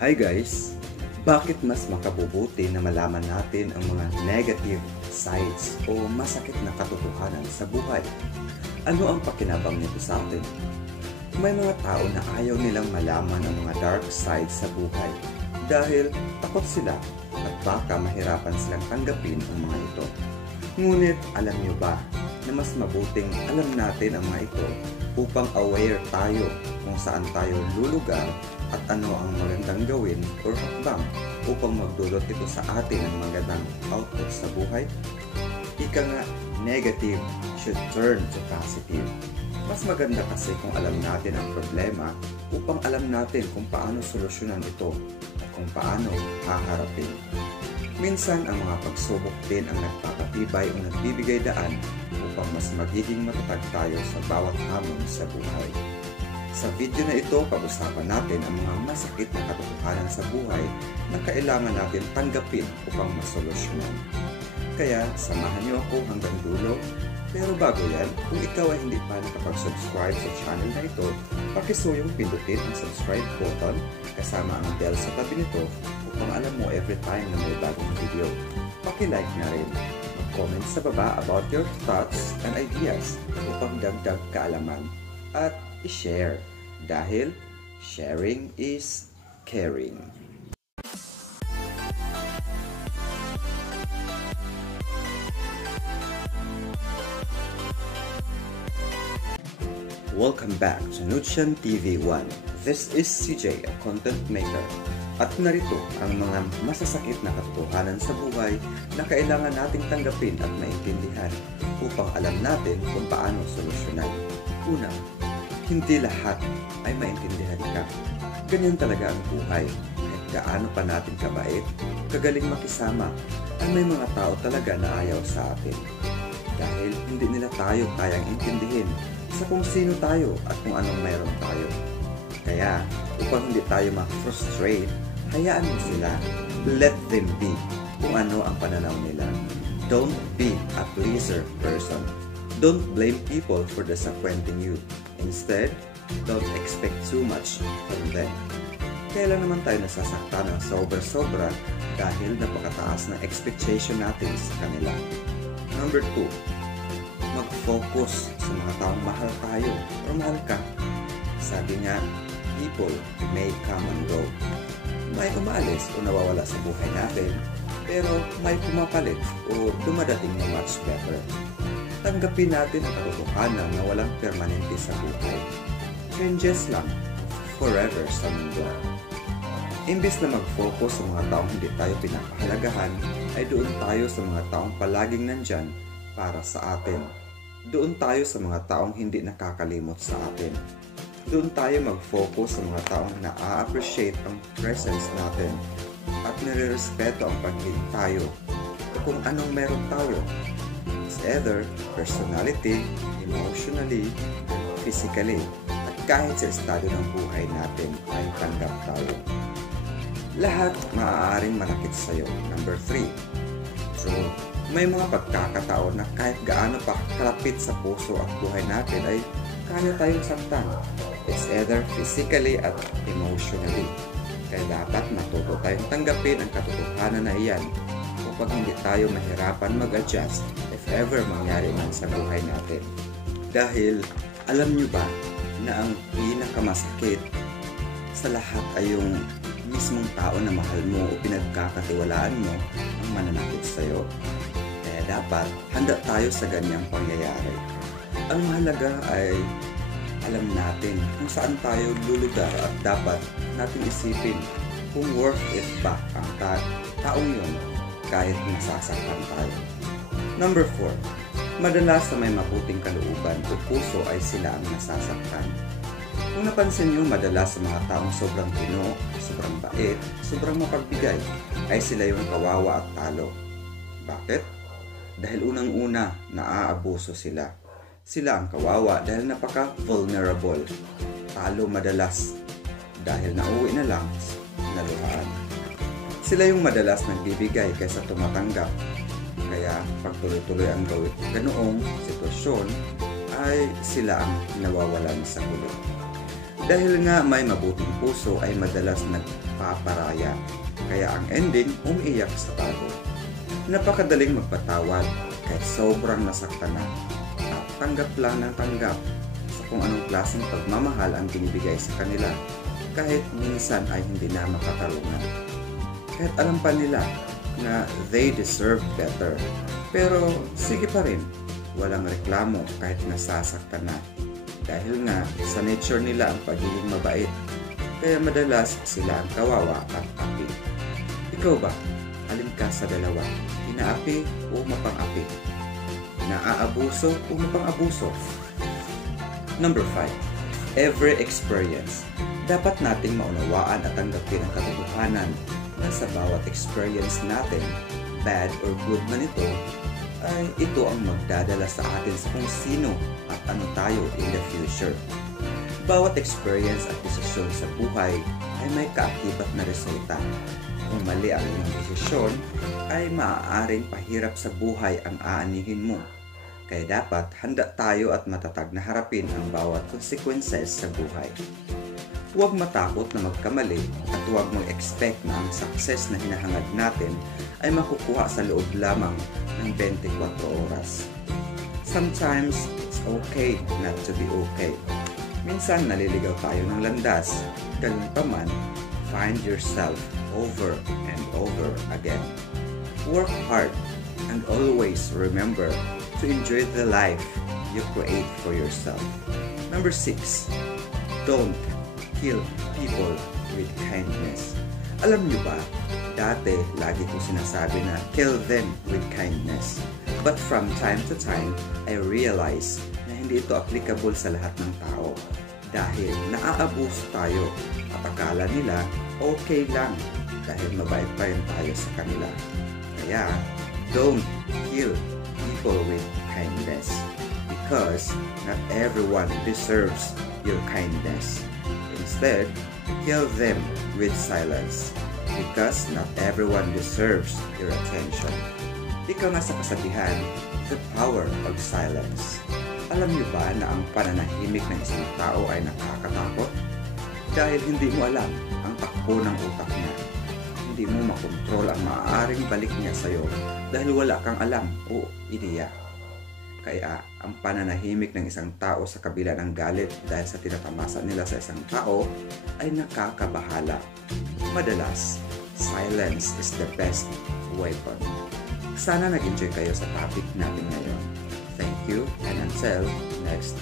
Hi guys! Bakit mas makabubuti na malaman natin ang mga negative sides o masakit na katotohanan sa buhay? Ano ang pakinabang nito sa atin? May mga tao na ayaw nilang malaman ang mga dark sides sa buhay dahil takot sila at baka mahirapan silang tanggapin ang mga ito. Ngunit alam niyo ba na mas mabuting alam natin ang mga ito upang aware tayo kung saan tayo lulugar at ano ang magandang gawin o hakbang upang magdulot ito sa atin ng magandang output sa buhay? Ika nga, negative should turn to positive. Mas maganda kasi kung alam natin ang problema upang alam natin kung paano solusyonan ito at kung paano haharapin. Minsan ang mga pagsubok din ang nagpapatibay o nagbibigay daan upang mas magiging matatag tayo sa bawat hamon sa buhay. Sa video na ito, pag-usapan natin ang mga masakit na katotohanan sa buhay na kailangan natin tanggapin upang masolusyonan. Kaya, samahan niyo ako hanggang dulo. Pero bago yan, kung ikaw ay hindi pa nakapag-subscribe sa channel na ito, pakisuyong pindutin ang subscribe button kasama ang bell sa tabi nito upang alam mo every time na may bagong video. Paki-like na rin. Mag-comment sa baba about your thoughts and ideas upang dagdag kaalaman at i-share dahil sharing is caring. Welcome back to Nuchan TV1. This is CJ, a content maker. At narito ang mga masasakit na katotohanan sa buhay na kailangan nating tanggapin at maintindihan upang alam natin kung paano solusyonan. Una, hindi lahat ay maintindihan ka. Ganyan talaga ang buhay. Kahit gaano pa natin kabait, kagaling makisama, ay may mga tao talaga na ayaw sa atin. Dahil hindi nila tayo kayang intindihin sa kung sino tayo at kung anong mayroon tayo. Kaya, upang hindi tayo ma-frustrate, hayaan mo sila. Let them be kung ano ang pananaw nila. Don't be a pleaser person. Don't blame people for disappointing you. Instead, don't expect too much from them. Kailan naman tayo nasasaktan ng sobra-sobra dahil napakataas ng expectation natin sa kanila. Number 2, mag-focus sa mga taong mahal tayo o mahal ka. Sabi nga, people may come and go. May umalis o nawawala sa buhay natin, pero may pumapalit o dumadating na much better. Tanggapin natin ang katotohanan na walang permanente sa buhay. Changes lang, forever sa mundo. Imbis na mag-focus sa mga taong hindi tayo pinapahalagahan, ay doon tayo sa mga taong palaging nandyan para sa atin. Doon tayo sa mga taong hindi nakakalimot sa atin. Doon tayo mag-focus sa mga taong na-appreciate ang presence natin at nire-respeto ang pagiging tayo o kung anong meron tayo. Either personality, emotionally, physically, at kahit sa estado ng buhay natin ay tanggap tayo. Lahat maaaring manakit sa'yo. Number 3. So, may mga pagkakataon na kahit gaano pa kalapit sa puso at buhay natin ay kaya tayong saktan. It's either physically at emotionally. Kaya dapat matuto tayong tanggapin ang katotohanan na iyan upang hindi tayo mahirapan mag-adjust if ever mangyari man sa buhay natin. Dahil, alam nyo ba na ang pinakamasakit sa lahat ay yung mismong tao na mahal mo o pinagkakatiwalaan mo ang mananakit sa'yo. Kaya dapat, handa tayo sa ganyang pangyayari. Ang mahalaga ay alam natin kung saan tayo lulugar at dapat natin isipin kung worth it ba ang taong yun kahit nasasaktan tayo. Number 4. Madalas sa may mabuting kalooban o puso ay sila ang nasasaktan. Kung napansin nyo, madalas sa mga taong sobrang tino, sobrang bait, sobrang mapagbigay, ay sila yung kawawa at talo. Bakit? Dahil unang-una, naaabuso sila. Sila ang kawawa dahil napaka-vulnerable. Talo madalas dahil nauwi na lang na luhaan. Sila yung madalas nagbibigay kaysa tumatanggap. Kaya pag tuloy-tuloy ang ganoong sitwasyon, ay sila ang nawawalan sa gulo. Dahil nga may mabuting puso ay madalas paparaya. Kaya ang ending, umiiyak sa bago. Napakadaling magpatawad kahit sobrang nasaktan na. At tanggap lang ng tanggap sa kung anong klaseng pagmamahal ang binibigay sa kanila kahit minsan ay hindi na makatarungan. Kahit alam pa nila na they deserve better. Pero sige pa rin, walang reklamo kahit nasasaktan na. Dahil nga sa nature nila ang pagiging mabait. Kaya madalas sila ang kawawa at api. Ikaw ba? Alin ka sa dalawa? Inaapi o mapang-api? Naaabuso o mapang-abuso? Number 5. Every experience. Dapat nating maunawaan at tanggapin ang katotohanan na sa bawat experience natin, bad or good man ito, ay ito ang magdadala sa atin sa kung sino at ano tayo in the future. Bawat experience at desisyon sa buhay ay may kaakibat na resulta. Kung mali ang iyong desisyon, ay maaaring pahirap sa buhay ang aanihin mo. Kaya dapat handa tayo at matatag na harapin ang bawat consequences sa buhay. Huwag matakot na magkamali at huwag mag-expect na ang success na hinahangad natin ay makukuha sa loob lamang ng 24 oras. Sometimes, it's okay not to be okay. Minsan naliligaw tayo ng landas, ganun pa man, find yourself over and over again. Work hard and always remember to enjoy the life you create for yourself. Number 6. Don't kill people with kindness. Alam niyo ba, dati lagi kong sinasabi na kill them with kindness. But from time to time, I realize na hindi ito applicable sa lahat ng tao. Dahil naaabuso tayo at akala nila okay lang dahil mabait pa rin tayo sa kanila. Kaya, don't kill people with kindness because not everyone deserves your kindness. Instead, kill them with silence because not everyone deserves your attention. Ikaw nga sa kasabihan, the power of silence. Alam niyo ba na ang pananahimik ng isang tao ay nakakatakot? Dahil hindi mo alam ang takbo ng utak niya. Hindi mo makontrol ang maaaring balik niya sa'yo dahil wala kang alam o ideya. Kaya ang pananahimik ng isang tao sa kabila ng galit dahil sa tinatamasa nila sa isang tao ay nakakabahala. Madalas, silence is the best weapon. Sana nag-enjoy kayo sa topic natin ngayon. Thank you and until next